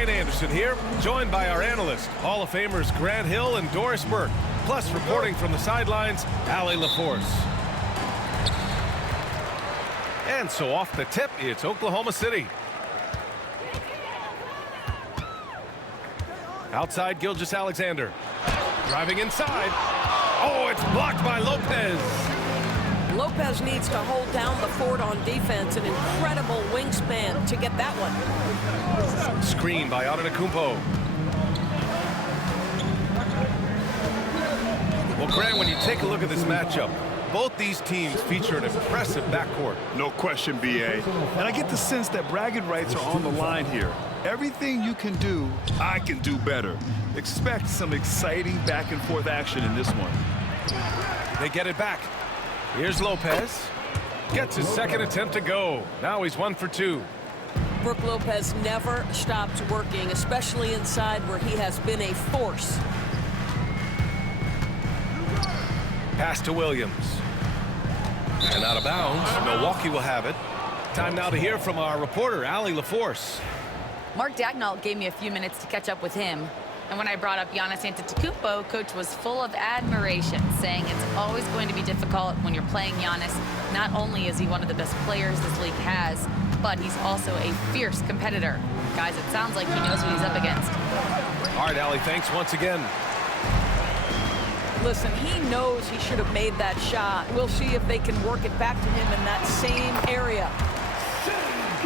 Ryan Anderson here, joined by our analysts, Hall of Famers Grant Hill and Doris Burke. Plus, reporting from the sidelines, Allie LaForce. And so off the tip, it's Oklahoma City. Outside, Gilgeous-Alexander. Driving inside. Oh, it's blocked by Lopez. Lopez needs to hold down the fort on defense. An incredible wingspan to get that one. Screen by Antetokounmpo. Well, Grant, when you take a look at this matchup, both these teams feature an impressive backcourt. No question, B.A. And I get the sense that bragging rights are on the line here. Everything you can do, I can do better. Expect some exciting back-and-forth action in this one. They get it back. Here's Lopez. Gets his second attempt to go. Now he's 1 for 2. Brook Lopez never stops working, especially inside where he has been a force. Pass to Williams. And out of bounds. Milwaukee will have it. Time now to hear from our reporter, Allie LaForce. Mark Dagnall gave me a few minutes to catch up with him. And when I brought up Giannis Antetokounmpo, Coach was full of admiration, saying it's always going to be difficult when you're playing Giannis. Not only is he one of the best players this league has, but he's also a fierce competitor. Guys, it sounds like he knows what he's up against. All right, Allie, thanks once again. Listen, he knows he should have made that shot. We'll see if they can work it back to him in that same area.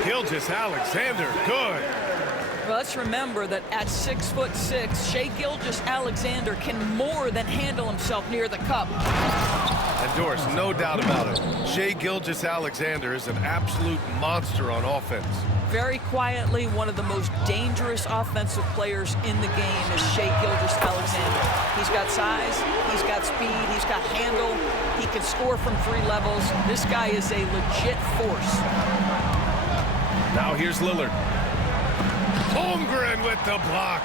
Gilgeous-Alexander, good. Well, let's remember that at 6'6", Shai Gilgeous-Alexander can more than handle himself near the cup. And Doris, no doubt about it, Shai Gilgeous-Alexander is an absolute monster on offense. Very quietly, one of the most dangerous offensive players in the game is Shai Gilgeous-Alexander. He's got size, he's got speed, he's got handle, he can score from 3 levels. This guy is a legit force. Now here's Lillard. Holmgren with the block.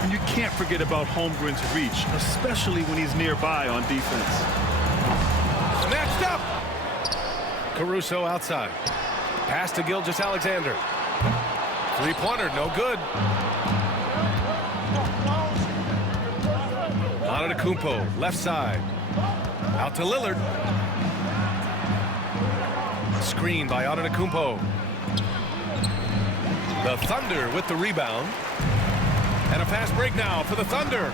And you can't forget about Holmgren's reach, especially when he's nearby on defense. Snatched up. Caruso outside. Pass to Gilgeous-Alexander. Three-pointer, no good. Antetokounmpo, left side. Out to Lillard. Screen by Antetokounmpo. The Thunder with the rebound. And a fast break now for the Thunder.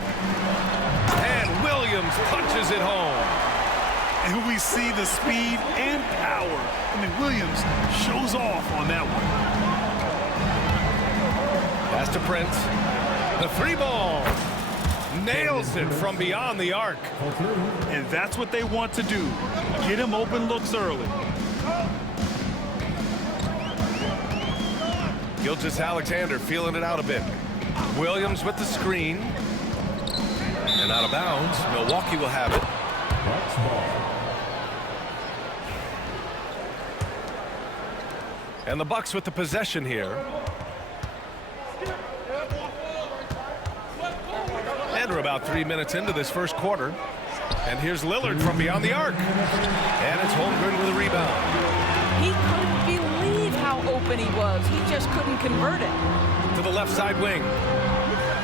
And Williams punches it home. And we see the speed and power. I mean, Williams shows off on that one. Pass to Prince. The 3-ball. Nails it from beyond the arc. And that's what they want to do. Get him open looks early. Gilgeous-Alexander feeling it out a bit. Williams with the screen. And out of bounds. Milwaukee will have it. And the Bucks with the possession here. And we're about 3 minutes into this first quarter. And here's Lillard from beyond the arc. And it's Holmgren with a rebound. He couldn't believe how open he was. He just couldn't convert it. To the left side wing.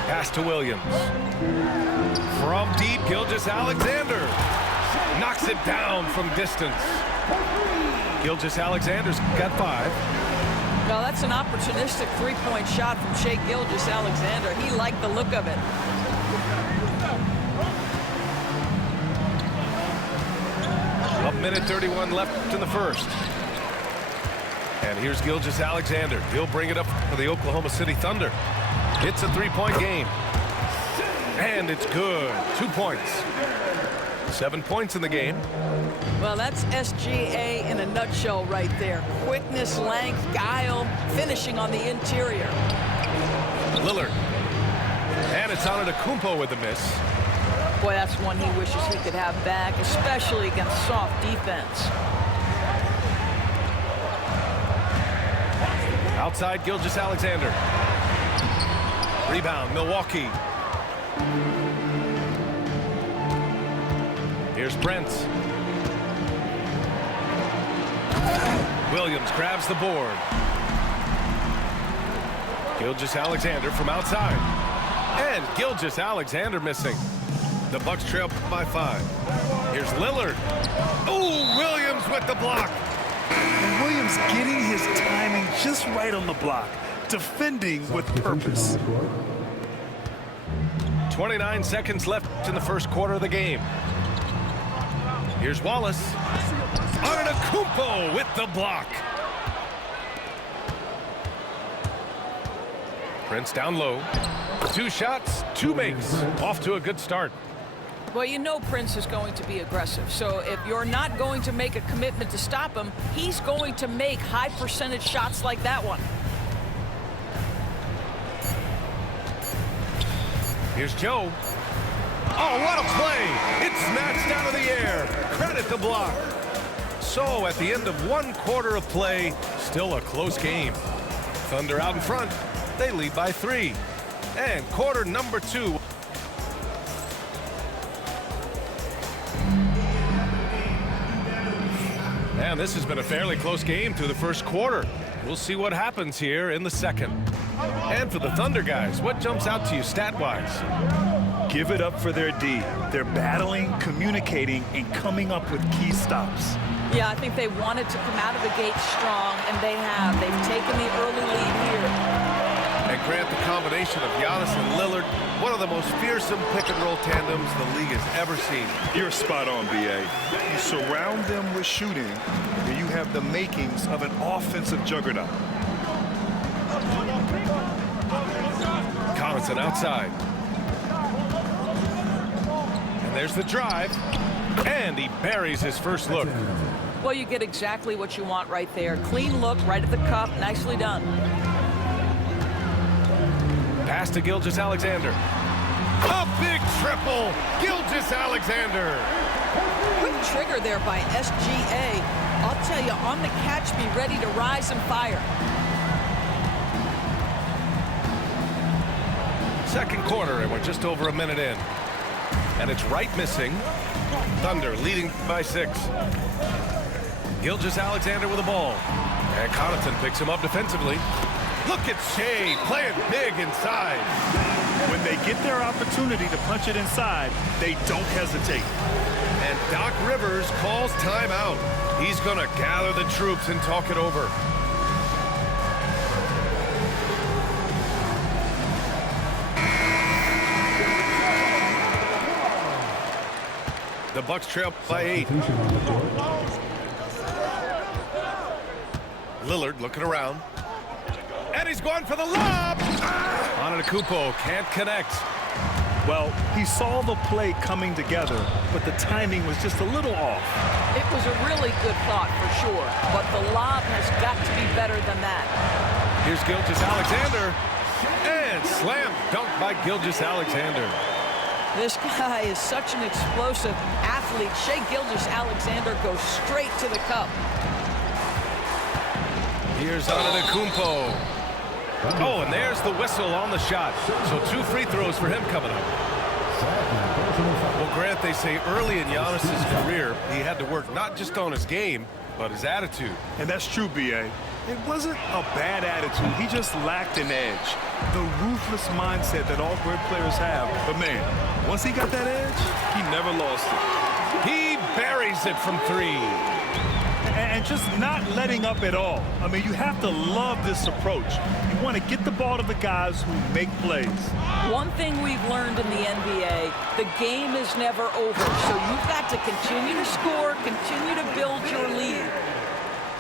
Pass to Williams. From deep, Gilgeous-Alexander. Knocks it down from distance. Gilgeous-Alexander's got 5. Well, that's an opportunistic 3-point shot from Shai Gilgeous-Alexander. He liked the look of it. A minute 31 left in the first. And here's Gilgeous-Alexander. He'll bring it up for the Oklahoma City Thunder. It's a 3-point game. And it's good. 2 points. 7 points in the game. Well, that's SGA in a nutshell right there. Quickness, length, guile, finishing on the interior. Lillard. And it's Antetokounmpo with a miss. Boy, that's one he wishes he could have back, especially against soft defense. Outside, Gilgeous-Alexander. Rebound, Milwaukee. Here's Prince. Williams grabs the board. Gilgeous-Alexander from outside. And Gilgeous-Alexander missing. The Bucks trail by 5. Here's Lillard. Oh, Williams with the block. And Williams getting his timing just right on the block. Defending with purpose. 29 seconds left in the first quarter of the game. Here's Wallace. Antetokounmpo with the block. Prince down low. 2 shots, 2 makes. Off to a good start. Well, you know Prince is going to be aggressive. So if you're not going to make a commitment to stop him, he's going to make high percentage shots like that one. Here's Joe. Oh, what a play. It's snatched out of the air. Credit the block. So at the end of 1 quarter of play, still a close game. Thunder out in front. They lead by 3. And quarter number 2. And this has been a fairly close game through the first quarter. We'll see what happens here in the second. And for the Thunder guys, what jumps out to you stat-wise? Give it up for their D. They're battling, communicating, and coming up with key stops. Yeah, I think they wanted to come out of the gate strong, and they have. They've taken the early lead here. And Grant, the combination of Giannis and Lillard, one of the most fearsome pick-and-roll tandems the league has ever seen. You're spot on, B.A. You surround them with shooting, and you have the makings of an offensive juggernaut. Connaughton outside. And there's the drive. And he buries his first look. Well, you get exactly what you want right there. Clean look, right at the cup. Nicely done. Pass to Gilgeous-Alexander. A big triple. Gilgeous-Alexander. Quick trigger there by SGA. I'll tell you, on the catch, be ready to rise and fire. Second quarter, and we're just over a minute in. And it's Wright missing. Thunder leading by 6. Gilgeous-Alexander with the ball. And Connaughton picks him up defensively. Look at Shai playing big inside. When they get their opportunity to punch it inside, they don't hesitate. And Doc Rivers calls timeout. He's going to gather the troops and talk it over. The Bucks trail by 8. Lillard looking around. And he's going for the lob. Antetokounmpo can't connect. Well, he saw the play coming together, but the timing was just a little off. It was a really good thought for sure, but the lob has got to be better than that. Here's Gilgeous-Alexander. And slam dunk by Gilgeous-Alexander. This guy is such an explosive athlete. Shai Gilgeous-Alexander goes straight to the cup. Here's Antetokounmpo. Oh, and there's the whistle on the shot. So 2 free throws for him coming up. Well, Grant, they say early in Giannis's career, he had to work not just on his game, but his attitude. And that's true, B.A. It wasn't a bad attitude. He just lacked an edge. The ruthless mindset that all great players have. But, man, once he got that edge, he never lost it. He buries it from 3. And just not letting up at all. I mean, you have to love this approach. You want to get the ball to the guys who make plays. One thing we've learned in the NBA, the game is never over. So you've got to continue to score, continue to build your lead.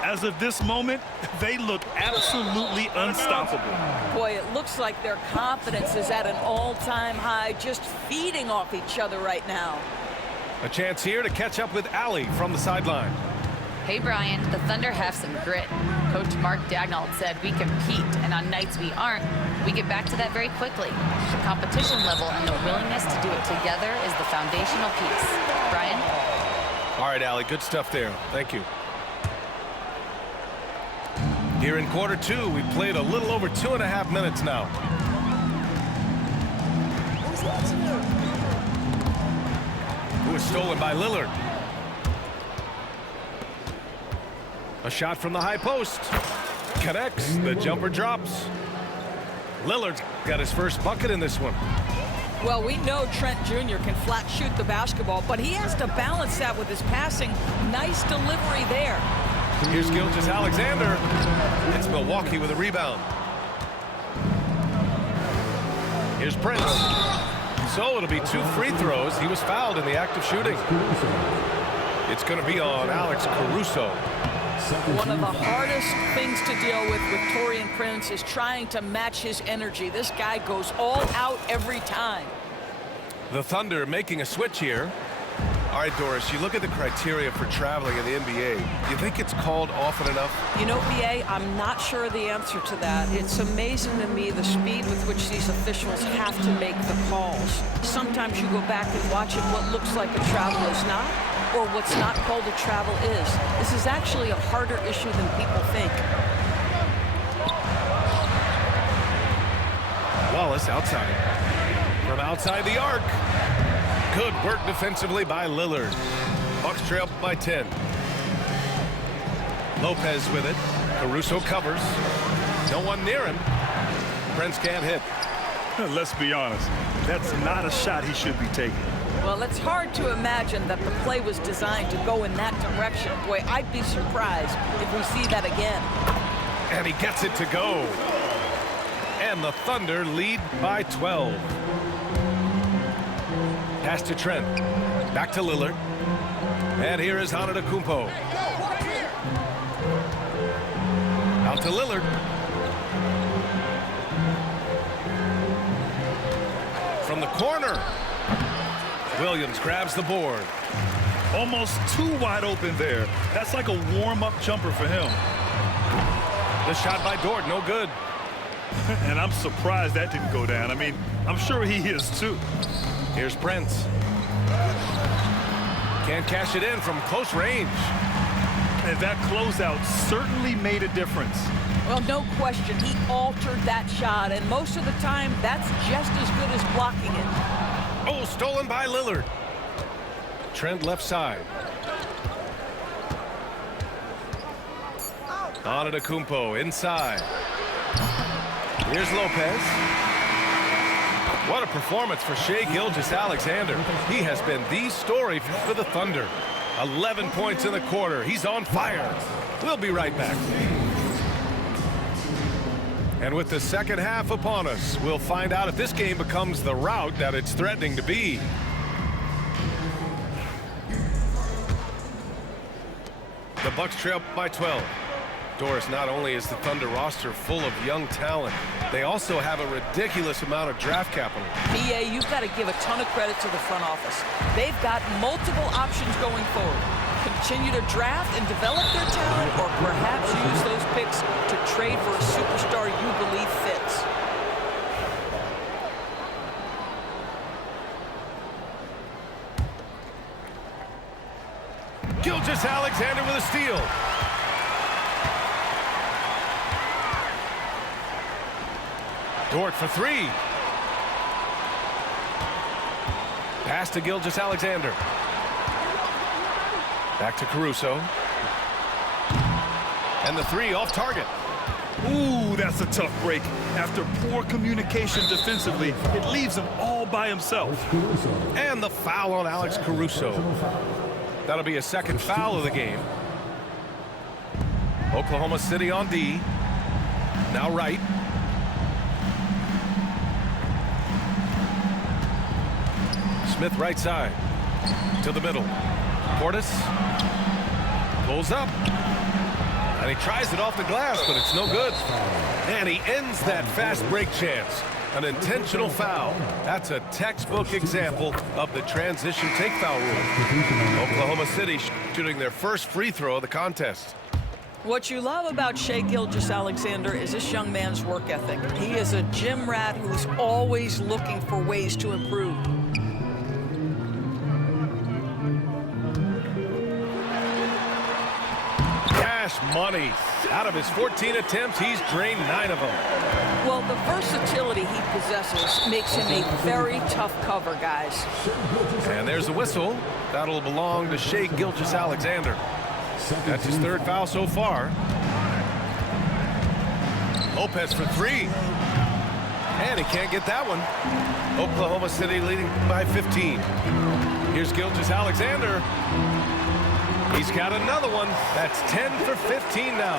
As of this moment, they look absolutely unstoppable. Boy, it looks like their confidence is at an all-time high, just feeding off each other right now. A chance here to catch up with Allie from the sideline. Hey, Brian, the Thunder have some grit. Coach Mark Daigneault said we compete, and on nights we aren't, we get back to that very quickly. The competition level and the willingness to do it together is the foundational piece. Brian? All right, Allie, good stuff there. Thank you. Here in quarter 2, we played a little over 2.5 minutes now. Who was stolen by Lillard. A shot from the high post. Connects. The jumper drops. Lillard's got his first bucket in this one. Well, we know Trent Jr. can flat shoot the basketball, but he has to balance that with his passing. Nice delivery there. Here's Gilgeous-Alexander. It's Milwaukee with a rebound. Here's Prince. So it'll be 2 free throws. He was fouled in the act of shooting. It's going to be on Alex Caruso. One of the hardest things to deal with Taurean Prince is trying to match his energy. This guy goes all out every time. The Thunder making a switch here. All right, Doris, you look at the criteria for traveling in the NBA. Do you think it's called often enough? You know, BA, I'm not sure the answer to that. It's amazing to me the speed with which these officials have to make the calls. Sometimes you go back and watch it, what looks like a travel is not, or what's not called a travel is. This is actually a harder issue than people think. Wallace outside. From outside the arc. Good work defensively by Lillard. Bucks trail by 10. Lopez with it. Caruso covers. No one near him. Prince can't hit. Let's be honest. That's not a shot he should be taking. Well, it's hard to imagine that the play was designed to go in that direction. Boy, I'd be surprised if we see that again. And he gets it to go. And the Thunder lead by 12. Pass to Trent. Back to Lillard. And here is Antetokounmpo. Out to Lillard. From the corner. Williams grabs the board. Almost too wide open there. That's like a warm-up jumper for him. The shot by Dort, no good. And I'm surprised that didn't go down. I mean, I'm sure he is too. Here's Prince. Can't cash it in from close range. And that closeout certainly made a difference. Well, no question, he altered that shot, and most of the time, that's just as good as blocking it. Oh, stolen by Lillard. Trent left side. Antetokounmpo inside. Here's Lopez. What a performance for Shai Gilgeous-Alexander. He has been the story for the Thunder. 11 points in the quarter. He's on fire. We'll be right back. And with the second half upon us, we'll find out if this game becomes the rout that it's threatening to be. The Bucks trail by 12. Doris, not only is the Thunder roster full of young talent, they also have a ridiculous amount of draft capital. BA, you've got to give a ton of credit to the front office. They've got multiple options going forward. Continue to draft and develop their talent, or perhaps use those picks to trade for a superstar you believe fits. Gilgeous-Alexander with a steal. Dort for 3. Pass to Gilgeous-Alexander. Back to Caruso. And the 3 off target. Ooh, that's a tough break. After poor communication defensively, it leaves him all by himself. And the foul on Alex Caruso. That'll be a second foul of the game. Oklahoma City on D. Now right. Smith right side to the middle. Portis pulls up, and he tries it off the glass, but it's no good. And he ends that fast break chance. An intentional foul. That's a textbook example of the transition take foul rule. Oklahoma City shooting their first free throw of the contest. What you love about Shai Gilgeous-Alexander is this young man's work ethic. He is a gym rat who's always looking for ways to improve. Money. Out of his 14 attempts, he's drained 9 of them. Well, the versatility he possesses makes him a very tough cover, guys. And there's a whistle. That'll belong to Shai Gilgeous-Alexander. That's his 3rd foul so far. Lopez for 3. And he can't get that one. Oklahoma City leading by 15. Here's Gilgeous-Alexander. He's got another one. That's 10 for 15 now.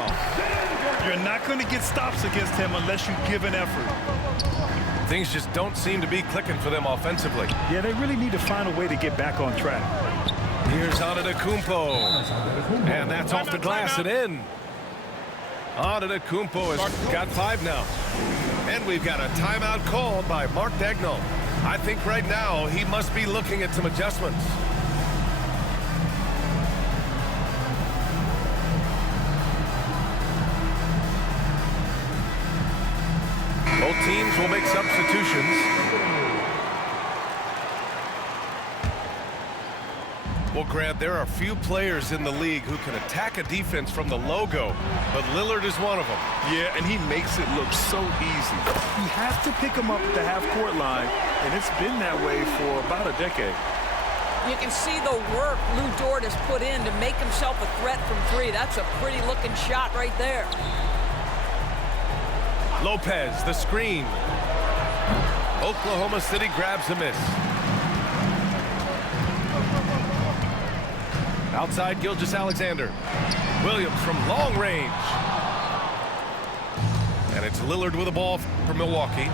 You're not going to get stops against him unless you give an effort. Things just don't seem to be clicking for them offensively. Yeah, they really need to find a way to get back on track. Here's Antetokounmpo. And that's off the glass and in. Antetokounmpo has got 5 now. And we've got a timeout called by Mark Daigneault. I think right now he must be looking at some adjustments. Both teams will make substitutions. Well, Grant, there are few players in the league who can attack a defense from the logo, but Lillard is one of them. Yeah, and he makes it look so easy. You have to pick him up at the half-court line, and it's been that way for about a decade. You can see the work Lou Dort has put in to make himself a threat from 3. That's a pretty-looking shot right there. Lopez, the screen. Oklahoma City grabs a miss. Outside Gilgeous-Alexander. Williams from long range. And it's Lillard with the ball for Milwaukee.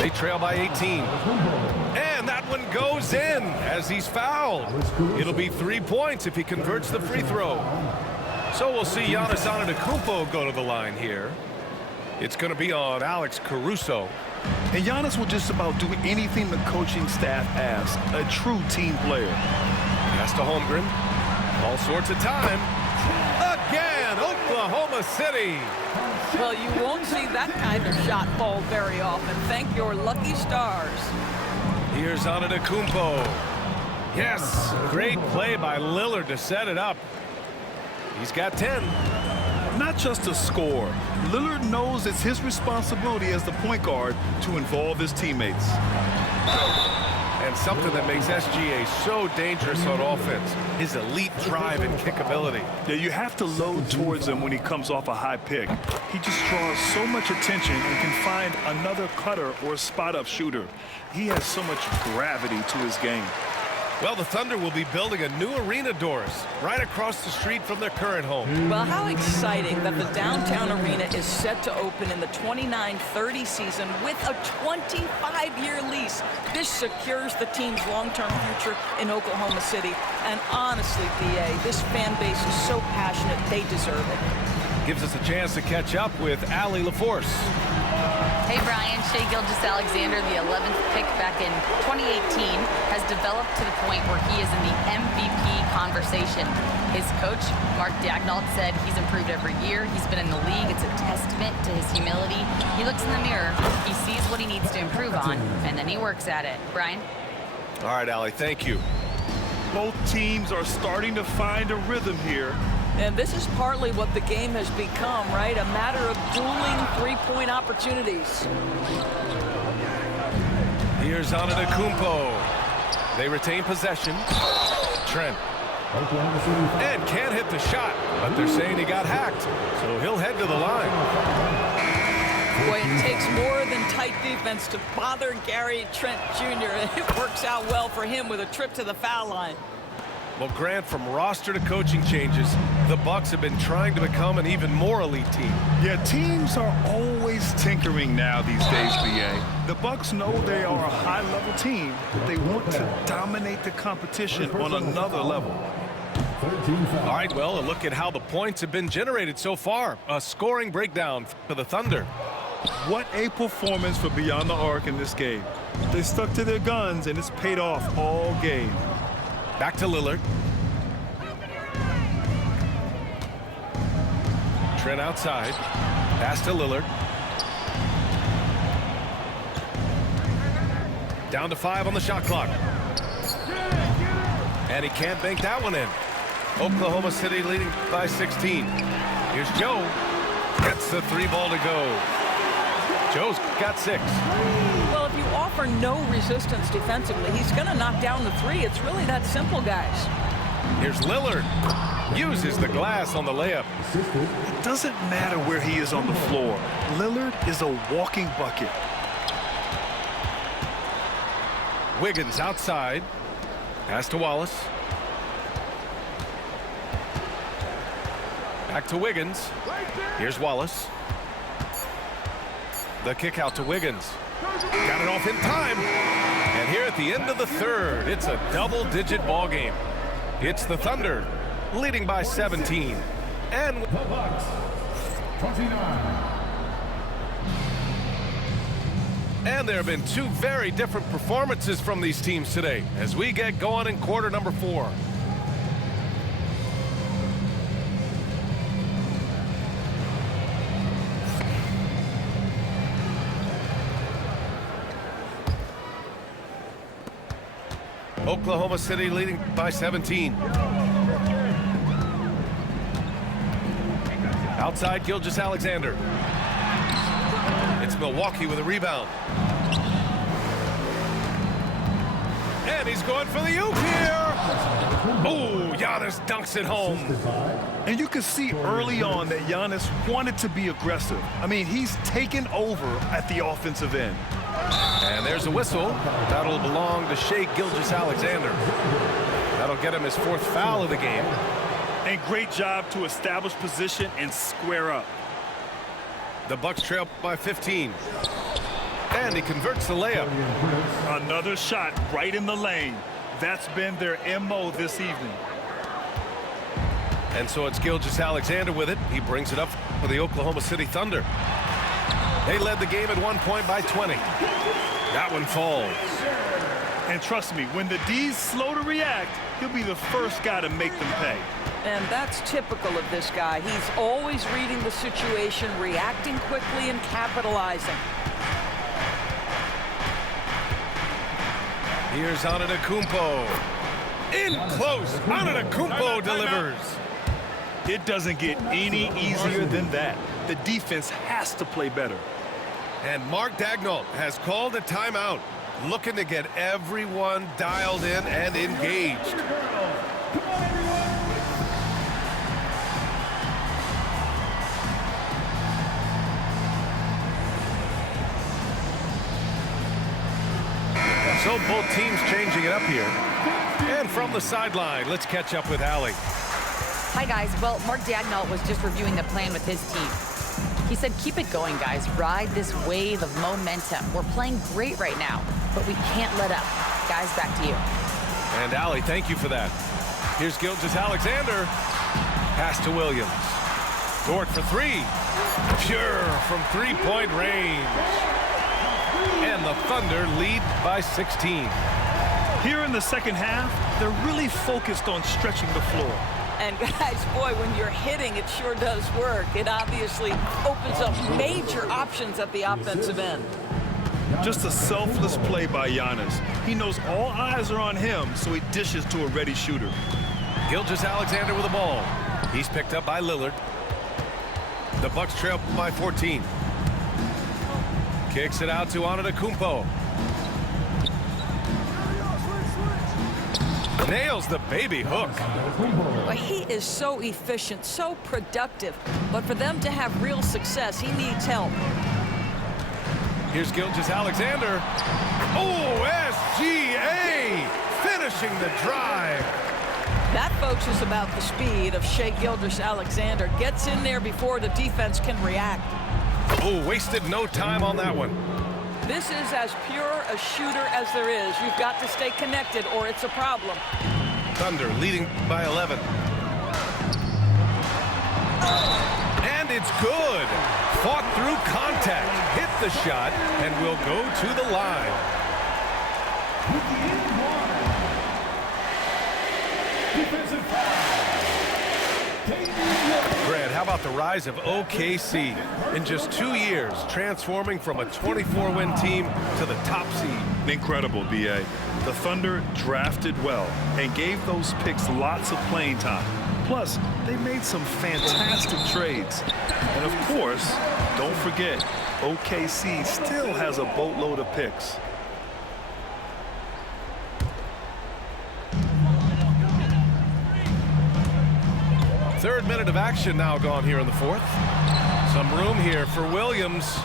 They trail by 18. And that one goes in as he's fouled. It'll be 3 points if he converts the free throw. So we'll see Giannis Antetokounmpo go to the line here. It's going to be on Alex Caruso. And Giannis will just about do anything the coaching staff asks. A true team player. Pass to Holmgren. All sorts of time. Again, Oklahoma City. Well, you won't see that kind of shot fall very often. Thank your lucky stars. Here's Antetokounmpo. Yes, great play by Lillard to set it up. He's got 10. Not just a score. Lillard knows it's his responsibility as the point guard to involve his teammates. And something that makes SGA so dangerous on offense, his elite drive and kickability. Yeah, you have to load towards him when he comes off a high pick. He just draws so much attention and can find another cutter or spot-up shooter. He has so much gravity to his game. Well, the Thunder will be building a new arena, Doris, right across the street from their current home. Well, how exciting that the downtown arena is set to open in the 29-30 season with a 25-year lease. This secures the team's long-term future in Oklahoma City. And honestly, BA, this fan base is so passionate, they deserve it. Gives us a chance to catch up with Allie LaForce. Hey, Brian, Shai Gilgeous-Alexander, the 11th pick back in 2018, has developed to the point where he is in the MVP conversation. His coach, Mark Daigneault, said he's improved every year. He's been in the league. It's a testament to his humility. He looks in the mirror, he sees what he needs to improve on, and then he works at it. Brian? All right, Allie, thank you. Both teams are starting to find a rhythm here. And this is partly what the game has become, right? A matter of dueling three-point opportunities. Here's Antetokounmpo. They retain possession. Trent. And can't hit the shot, but they're saying he got hacked, so he'll head to the line. Boy, it takes more than tight defense to bother Gary Trent Jr. It works out well for him with a trip to the foul line. Well, Grant, from roster to coaching changes, the Bucks have been trying to become an even more elite team. Yeah, teams are always tinkering now these days, BA. The Bucks know they are a high-level team, but they want to dominate the competition on another level. All right, well, a look at how the points have been generated so far. A scoring breakdown for the Thunder. What a performance for Beyond the Arc in this game. They stuck to their guns, and it's paid off all game. Back to Lillard. Trent outside. Pass to Lillard. Down to 5 on the shot clock. And he can't bank that one in. Oklahoma City leading by 16. Here's Joe. Gets the 3 ball to go. Joe's got 6. Well, if you offer no resistance defensively, he's going to knock down the 3. It's really that simple, guys. Here's Lillard. Uses the glass on the layup. It doesn't matter where he is on the floor. Lillard is a walking bucket. Wiggins outside. Pass to Wallace. Back to Wiggins. Here's Wallace. The kick out to Wiggins. Got it off in time. And here at the end of the third, it's a double-digit ball game. It's the Thunder leading by 17. And The Bucks, 29. And there have been two very different performances from these teams today as we get going in quarter number 4. Oklahoma City leading by 17. Outside, Gilgeous-Alexander. It's Milwaukee with a rebound. And he's going for the oop here. Oh, Giannis dunks it home. And you can see early on that Giannis wanted to be aggressive. I mean, he's taken over at the offensive end. And there's a whistle. That'll belong to Shai Gilgeous-Alexander. That'll get him his 4th foul of the game. And great job to establish position and square up. The Bucks trail by 15. And he converts the layup. Another shot right in the lane. That's been their MO this evening. And so it's Gilgeous-Alexander with it. He brings it up for the Oklahoma City Thunder. They led the game at 1 point by 20. That one falls. And trust me, when the D's slow to react, he'll be the first guy to make them pay. And that's typical of this guy. He's always reading the situation, reacting quickly, and capitalizing. Here's Antetokounmpo. In close. Antetokounmpo delivers. It doesn't get any easier than that. The defense has to play better. And Mark Daigneault has called a timeout, looking to get everyone dialed in and engaged. So both teams changing it up here. And from the sideline, let's catch up with Allie. Hi, guys. Well, Mark Daigneault was just reviewing the plan with his team. He said, keep it going, guys. Ride this wave of momentum. We're playing great right now, but we can't let up. Guys, back to you. And Allie, thank you for that. Here's Gilgeous-Alexander. Pass to Williams. Dort for 3. Pure from 3-point range. And the Thunder lead by 16. Here in the second half, they're really focused on stretching the floor. And guys, boy, when you're hitting, it sure does work. It obviously opens up major options at the offensive end. Just a selfless play by Giannis. He knows all eyes are on him, so he dishes to a ready shooter. Gilgeous-Alexander with the ball. He's picked up by Lillard. The Bucks trail by 14. Kicks it out to Antetokounmpo. Nails the baby hook. Well, he is so efficient, so productive. But for them to have real success, he needs help. Here's Gilgeous-Alexander. Oh, SGA finishing the drive. That, folks, is about the speed of Shai Gilgeous-Alexander. Gets in there before the defense can react. Oh, wasted no time on that one. This is as pure a shooter as there is. You've got to stay connected or it's a problem. Thunder leading by 11. And it's good. Fought through contact, hit the shot, and will go to the line. Grant, how about the rise of OKC? In just 2 years, transforming from a 24-win team to the top seed. Incredible, B.A. The Thunder drafted well and gave those picks lots of playing time. Plus, they made some fantastic trades. And of course, don't forget, OKC still has a boatload of picks. Third minute of action now gone here in the fourth. Some room here for Williams.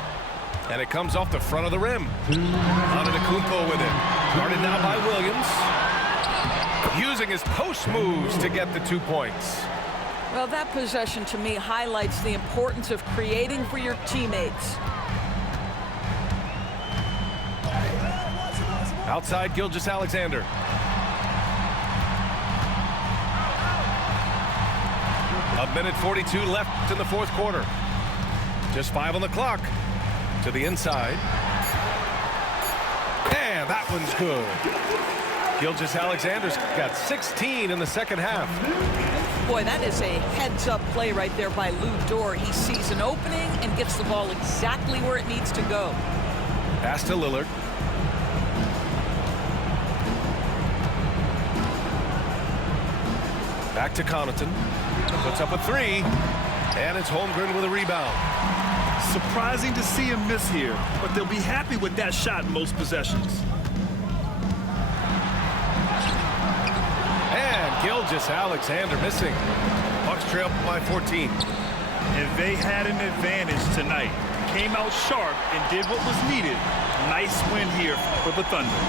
And it comes off the front of the rim. Antetokounmpo with it. Guarded now by Williams. Using his post moves to get the 2 points. Well, that possession to me highlights the importance of creating for your teammates. Outside Gilgeous-Alexander. A minute 42 left in the fourth quarter. Just 5 on the clock. To the inside. And that one's good. Gilgeous-Alexander's got 16 in the second half. Boy, that is a heads-up play right there by Lou Dort. He sees an opening and gets the ball exactly where it needs to go. Pass to Lillard. Back to Connaughton. Puts up a 3. And it's Holmgren with a rebound. Surprising to see him miss here, but they'll be happy with that shot most possessions. And Gilgeous-Alexander missing. Bucks trail by 14. And they had an advantage tonight. Came out sharp and did what was needed. Nice win here for the Thunder.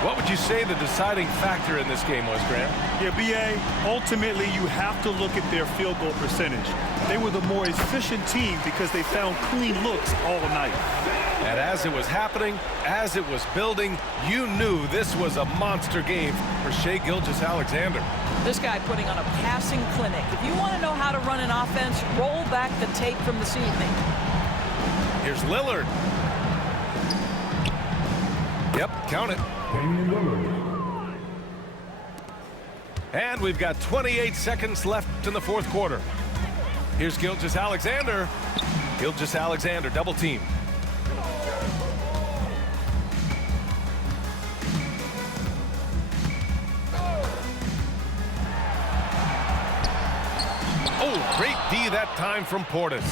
What would you say the deciding factor in this game was, Graham? Yeah, B.A., ultimately you have to look at their field goal percentage. They were the more efficient team because they found clean looks all night. And as it was happening, as it was building, you knew this was a monster game for Shai Gilgeous-Alexander. This guy putting on a passing clinic. If you want to know how to run an offense, roll back the tape from this evening. Here's Lillard. Yep, count it. And we've got 28 seconds left in the fourth quarter. Here's Gilgeous-Alexander. Gilgeous-Alexander double team. Oh, great D that time from Portis.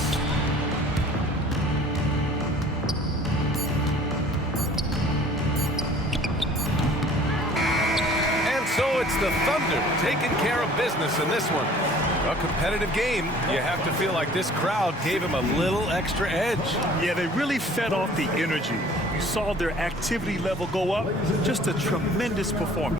So it's the Thunder taking care of business in this one. A competitive game. You have to feel like this crowd gave him a little extra edge. Yeah, they really fed off the energy. You saw their activity level go up. Just a tremendous performance.